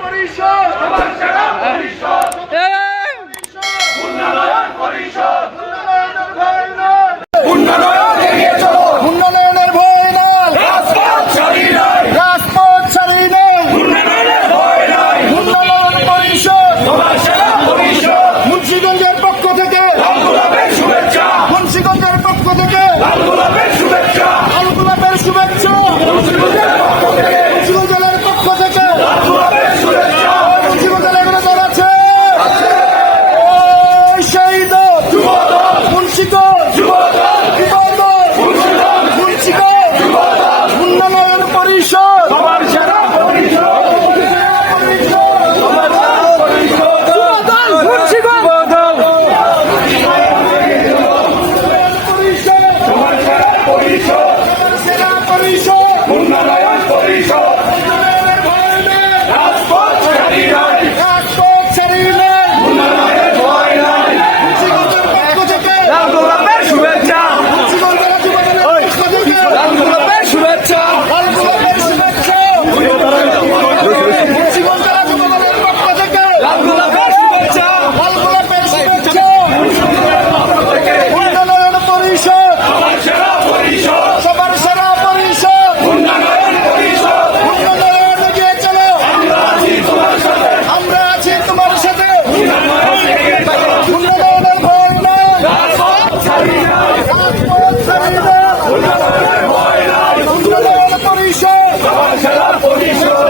পরিষদ। সবার সেরা পরিষদ